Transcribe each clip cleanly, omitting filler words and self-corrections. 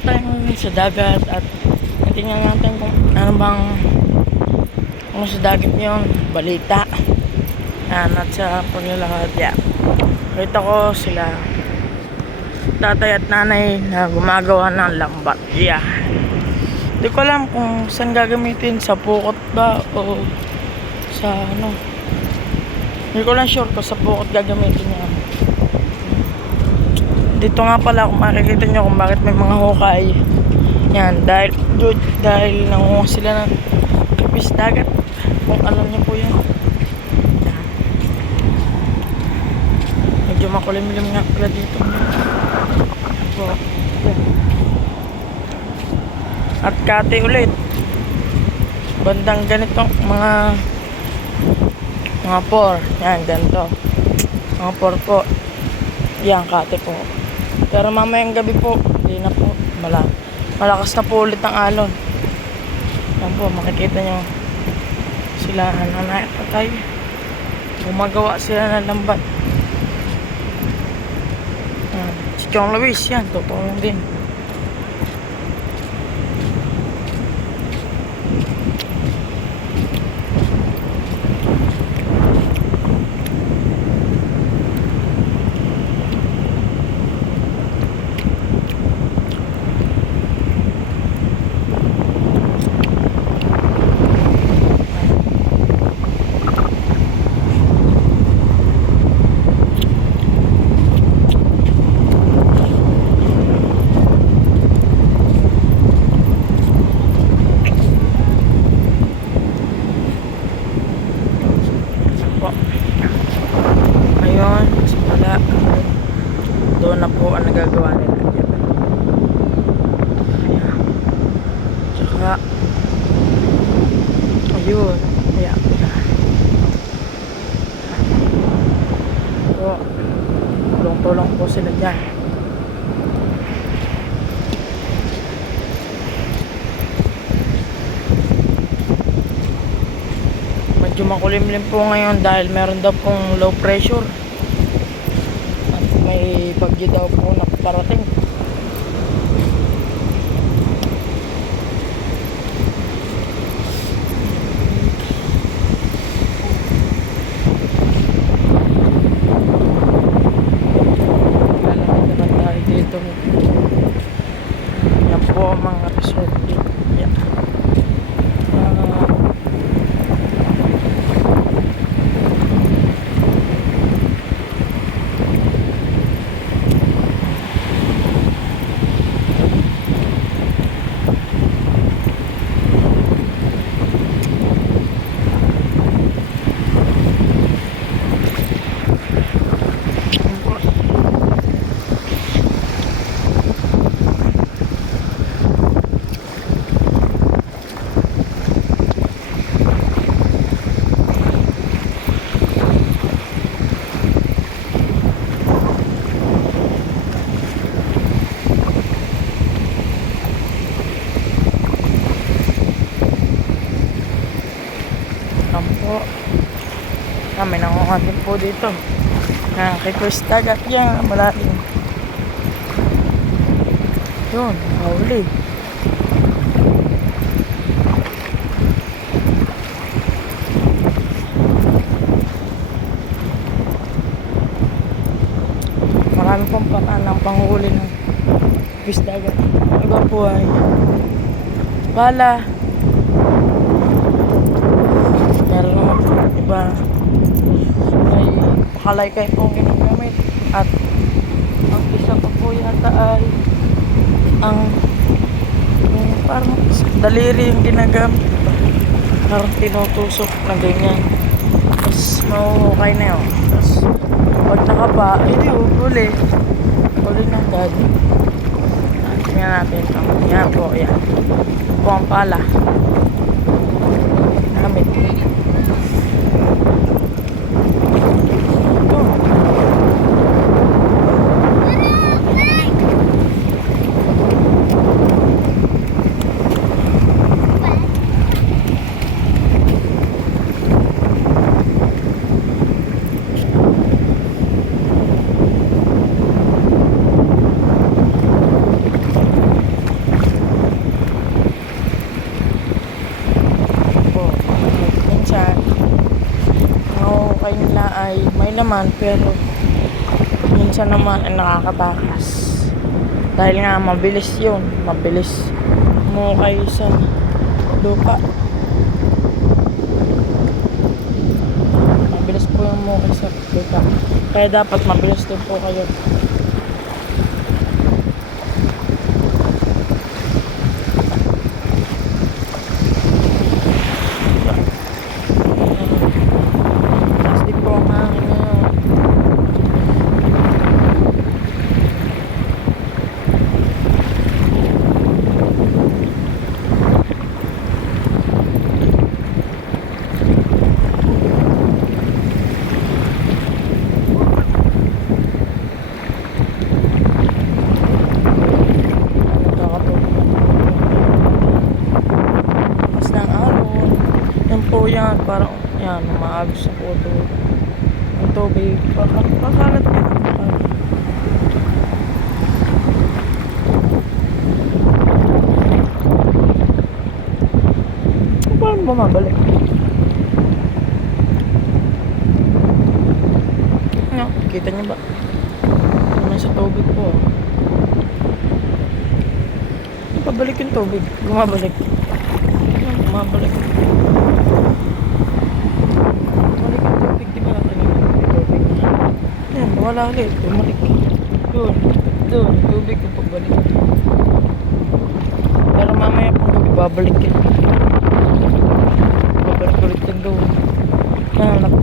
tayo ngayon sa dagat at tingnan natin kung ano bang kung sa dagat yun, balita. Yan, at sa paglalakad, yan. Kita ko sila tatay at nanay na gumagawa ng lambat. Yeah. Hindi ko alam kung saan gagamitin, sa pukot ba o sa ano. Hindi ko lang sure kung sa pukot gagamitin yan. Dito nga pala kung makikita nyo kung bakit may mga hukay. Yan, dahil nangunguha sila ng kapis dagat. Kung alam nyo po yan. Yan. Medyo makulimlim nga pala dito. So, at kate ulit. Bandang ganito mga 4. Yan, ganito. Mga 4 po. Yan, kate po. Pero mamayang gabi po, hindi na po. Malakas na po ulit ang alon. Yan po, makikita nyo. Sila, nanay at patay. Gumagawa sila ng lambat. Yan. Si Chong Luis, yan, tutulong din. Ayun, simula doon na po ang nagagawa nila. Ayan. Tsaka ayun, ayan. So, tulong-tulong po sila dyan. Medyo makulimlim po ngayon dahil meron daw pong low pressure at may bagyo daw po na parating. Lalakad naman tayo dito. Yan po ang mga resort dito. Yan. Po. May nangungatin po dito. Kay Chris dagat yan, malalim. Yun, huli. Marami pong paraan ng panghuli ng Chris dagat. Iba po ay pala. Meron naman iba ay pakalaykay pong ginagamit at ang isa pa po yata ay ang parang daliri yung ginagamit, parang tinutusok na ganyan, tapos mahuhukay na yun, tapos pag nakapa hindi huli na agad. Tingnan natin ito. Yan po, yan po ang pala namin. naman, pero minsan naman ay nakakatakas. Dahil nga mabilis yun. Mabilis umukay sa lupa. Mabilis po yung umukay sa lupa. Kaya dapat mabilis din po kayo. Tapos di po ang hangin ngayon. Po yan, parang yan, umaagos sa puto ang tubig, pakalat yan. Paano bumabalik? Ano, kita niyo ba? Naman sa tubig po. Pabalik yung tubig, bumabalik. Bumabalik. Balik yung tubig, di ba natin yung tubig? Yan, wala ulit, bumalik. Doon, tubig yung pagbalik. Pero mamaya pong tubig, babalik yun. Babalik ulit yun doon. Anak.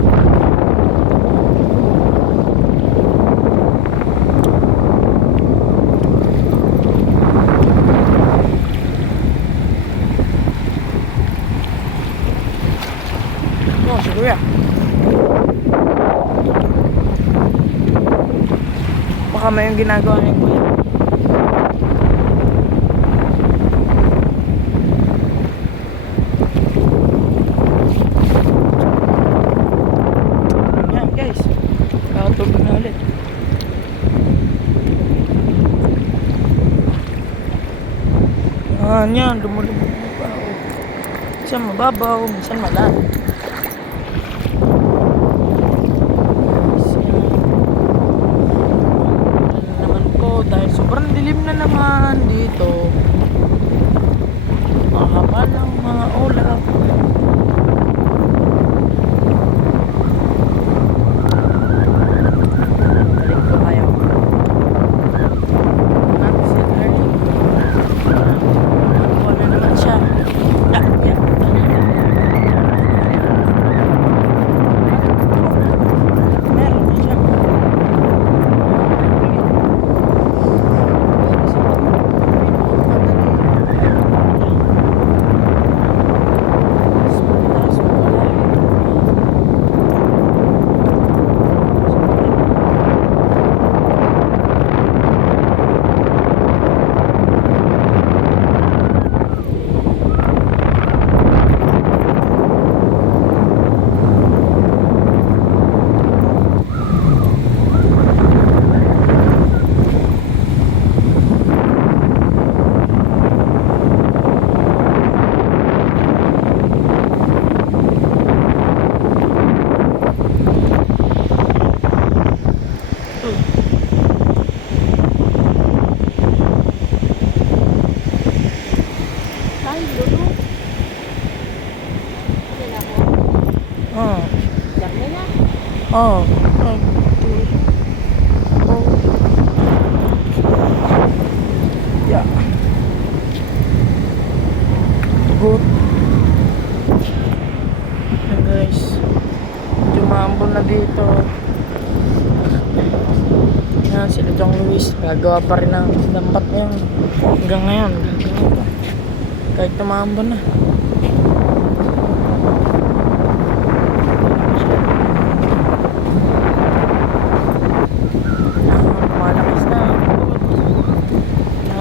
Oh, si Kuya. Baka may yung ginagawa ni Kuya. Yan guys, kakatulog na ulit. Yan, lumulubog na pa. Minsan mababaw, minsan malalim. Dahil sobrang dilim na naman dito, mahaba ng mga ulap. Balik ko kayo natin si Ernie. Nakuha na naman siya. Meron na siya. Oh. Yeah. Good. Yan guys. Jumambon na dito. Yan, sila Jong Luis. Gagawa pa rin ng dampat ngayon. Hanggang ngayon. Gagawa pa. Kahit tumambon na.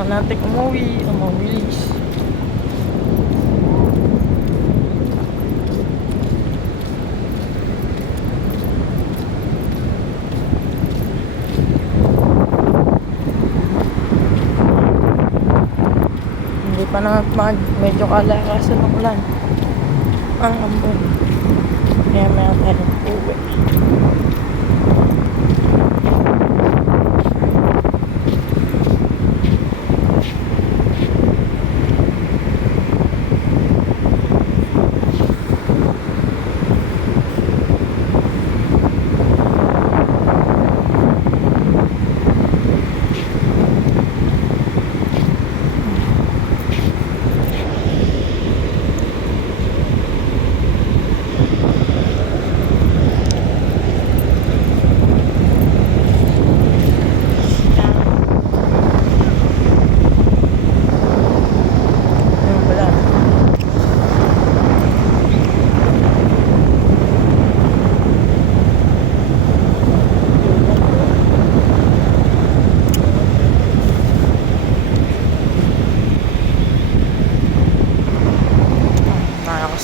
Natin umuwi ang mabilis. Hindi pa naman medyo kalakasan ng ulan ang ambon. Kaya may tayo uwi.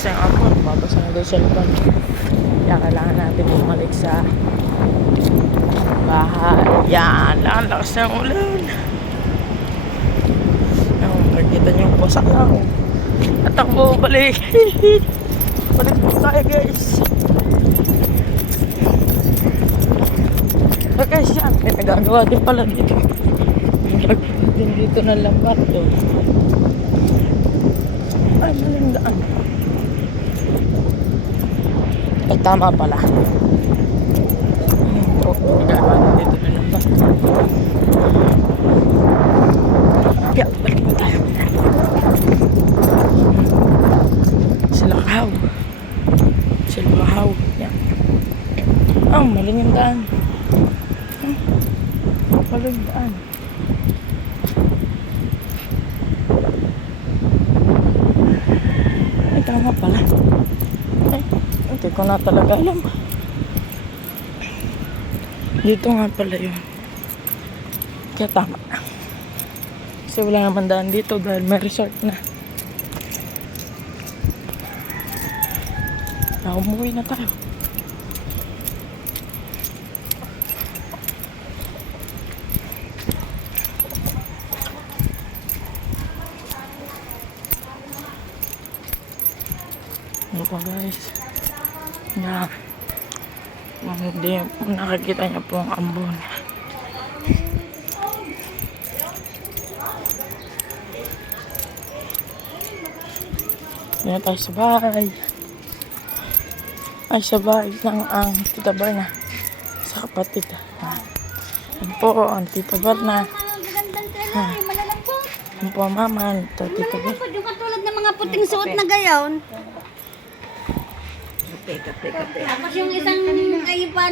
malakas yung ambon, mabasa na doon cellphone. Kaya kailangan natin bumalik sa bahay. Yan, ang lakas ng ulan. Nakikita niyo po sa ako. Natakbo, balik. Balik po tayo guys. So guys, yan, may nagagawa din pala dito. Nagagawa din dito ng lambat to. Ay, maling daan. Ay, tama pala. Ito, nagagawa din dito ng lambat. Kaya, balik mo tayo. Silakaw. Silakaw. Yan. Oh, maling yung daan. Maling daan. Ay, tama pala. Ay, hindi ko na talaga alam. Dito nga pala yun. Kaya tama. Kasi wala naman daan dito dahil may resort na. Umuwi na tayo. Ano pa guys? Na hindi nakikita niyo po ang ambon. Yan tayo sa bahay. Ay, sa bahay lang ang Tita Barna sa kapatid. Yan po ang Tita Barna. Yan po ang mama. Ito Tita Barna. Yung katulad ng mga puting suot na gayon. Tapos yung isang ay pa na